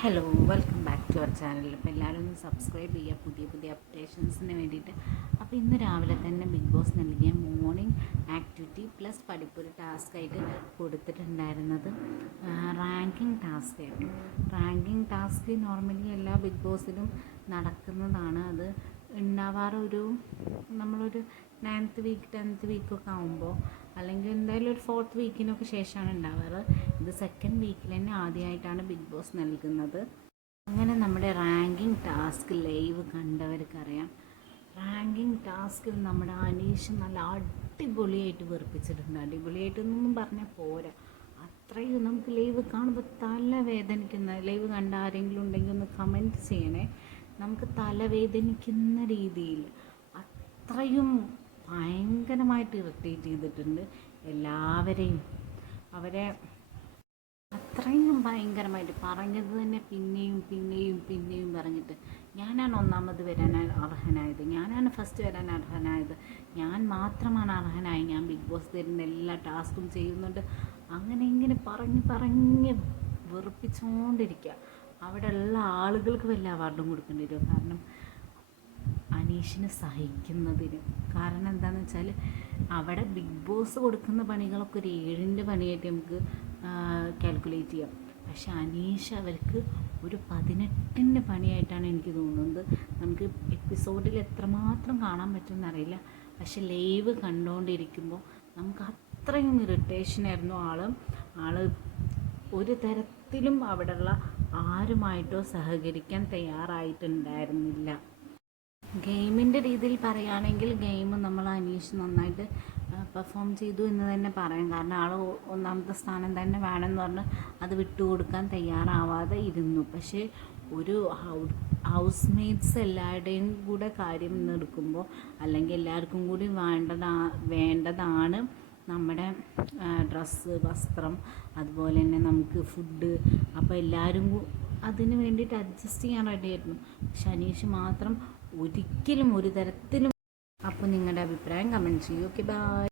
Hello, welcome back to our channel. അപ്പോൾ എല്ലാവരും ഒന്ന് സബ്സ്ക്രൈബ് ചെയ്യുക പുതിയ പുതിയ അപ്ഡേഷൻസിന് വേണ്ടിയിട്ട്. അപ്പോൾ ഇന്ന് രാവിലെ തന്നെ ബിഗ് ബോസ് നൽകിയ മോർണിംഗ് ആക്ടിവിറ്റി പ്ലസ് പഠിപ്പൊരു ടാസ്ക്കായിട്ട് കൊടുത്തിട്ടുണ്ടായിരുന്നത് റാങ്കിങ് ടാസ്ക് ആയിരുന്നു. റാങ്കിങ് ടാസ്ക് നോർമലി എല്ലാ ബിഗ് ബോസിലും നടക്കുന്നതാണ്. അത് ഉണ്ടാവാറൊരു നമ്മളൊരു 9th വീക്ക് 10th വീക്കൊക്കെ ആകുമ്പോൾ, അല്ലെങ്കിൽ എന്തായാലും ഒരു 4th വീക്കിനൊക്കെ ശേഷമാണ് ഉണ്ടാവാറ്. ഇത് 2nd വീക്കിൽ തന്നെ ആദ്യമായിട്ടാണ് ബിഗ് ബോസ് നൽകുന്നത്. അങ്ങനെ നമ്മുടെ റാങ്കിങ് ടാസ്ക് ലൈവ് കണ്ടവർക്കറിയാം. റാങ്കിങ് ടാസ്കിൽ നമ്മുടെ അനീഷ് നല്ല അടിപൊളിയായിട്ട് വെറുപ്പിച്ചിട്ടുണ്ട്. അടിപൊളിയായിട്ടൊന്നും പറഞ്ഞാൽ പോരാ, അത്രയും നമുക്ക് ലൈവ് കാണുമ്പോൾ തലവേദനിക്കുന്ന, ലൈവ് കണ്ട ആരെങ്കിലും ഉണ്ടെങ്കിൽ ഒന്ന് കമൻറ്റ് ചെയ്യണേ. നമുക്ക് തലവേദനിക്കുന്ന രീതിയിൽ അത്രയും ഭയങ്കരമായിട്ട് ഇറിറ്റേറ്റ് ചെയ്തിട്ടുണ്ട് എല്ലാവരെയും. അവരെ അത്രയും ഭയങ്കരമായിട്ട് പറഞ്ഞത് തന്നെ പിന്നെയും പിന്നെയും പിന്നെയും പറഞ്ഞിട്ട്, ഞാനാണ് ഒന്നാമത് വരാൻ അർഹനായത്, ഞാനാണ് ഫസ്റ്റ് വരാൻ അർഹനായത്, ഞാൻ മാത്രമാണ് അർഹനായി, ഞാൻ ബിഗ് ബോസ് തരുന്ന എല്ലാ ടാസ്കും ചെയ്യുന്നുണ്ട്, അങ്ങനെ ഇങ്ങനെ പറഞ്ഞ് വെറുപ്പിച്ചുകൊണ്ടിരിക്കുക. അവിടെയുള്ള ആളുകൾക്ക് വല്ല അവാർഡും കൊടുക്കേണ്ടി വരും. കാരണം അനീഷിന് സഹിക്കുന്നതിന്. കാരണം എന്താണെന്ന് വെച്ചാൽ അവിടെ ബിഗ് ബോസ് കൊടുക്കുന്ന പണികളൊക്കെ ഒരു 7ൻ്റെ പണിയായിട്ട് നമുക്ക് കാൽക്കുലേറ്റ് ചെയ്യാം. പക്ഷെ അനീഷ് അവർക്ക് ഒരു 18ൻ്റെ പണിയായിട്ടാണ് എനിക്ക് തോന്നുന്നത്. നമുക്ക് എപ്പിസോഡിൽ എത്രമാത്രം കാണാൻ പറ്റുമെന്നറിയില്ല, പക്ഷെ ലൈവ് കണ്ടുകൊണ്ടിരിക്കുമ്പോൾ നമുക്ക് അത്രയും ഇറിറ്റേഷനായിരുന്നു. ആൾ ഒരു തരത്തിലും അവിടെയുള്ള ആരുമായിട്ടോ സഹകരിക്കാൻ തയ്യാറായിട്ടുണ്ടായിരുന്നില്ല. ഗെയിമിൻ്റെ രീതിയിൽ പറയുകയാണെങ്കിൽ ഗെയിം നമ്മൾ അനീഷ് നന്നായിട്ട് പെർഫോം ചെയ്തു എന്ന് തന്നെ പറയാം. കാരണം ആൾ ഒന്നാമത്തെ സ്ഥാനം തന്നെ വേണമെന്ന് പറഞ്ഞ് അത് വിട്ടുകൊടുക്കാൻ തയ്യാറാവാതെ ഇരുന്നു. പക്ഷേ ഒരു ഹൗസ് മേറ്റ്സ് എല്ലാവരുടെയും കൂടെ കാര്യം എടുക്കുമ്പോൾ, അല്ലെങ്കിൽ എല്ലാവർക്കും കൂടി വേണ്ടതാണ് നമ്മുടെ ഡ്രസ്സ്, വസ്ത്രം, അതുപോലെ തന്നെ നമുക്ക് ഫുഡ്. അപ്പോൾ എല്ലാവരും അതിന് വേണ്ടിയിട്ട് അഡ്ജസ്റ്റ് ചെയ്യാൻ റെഡിയായിരുന്നു. പക്ഷെ അനീഷ് മാത്രം ഒരിക്കലും ഒരു തരത്തിലും. അപ്പോൾ നിങ്ങളുടെ അഭിപ്രായം കമൻറ്റ് ചെയ്യൂ. Okay, by.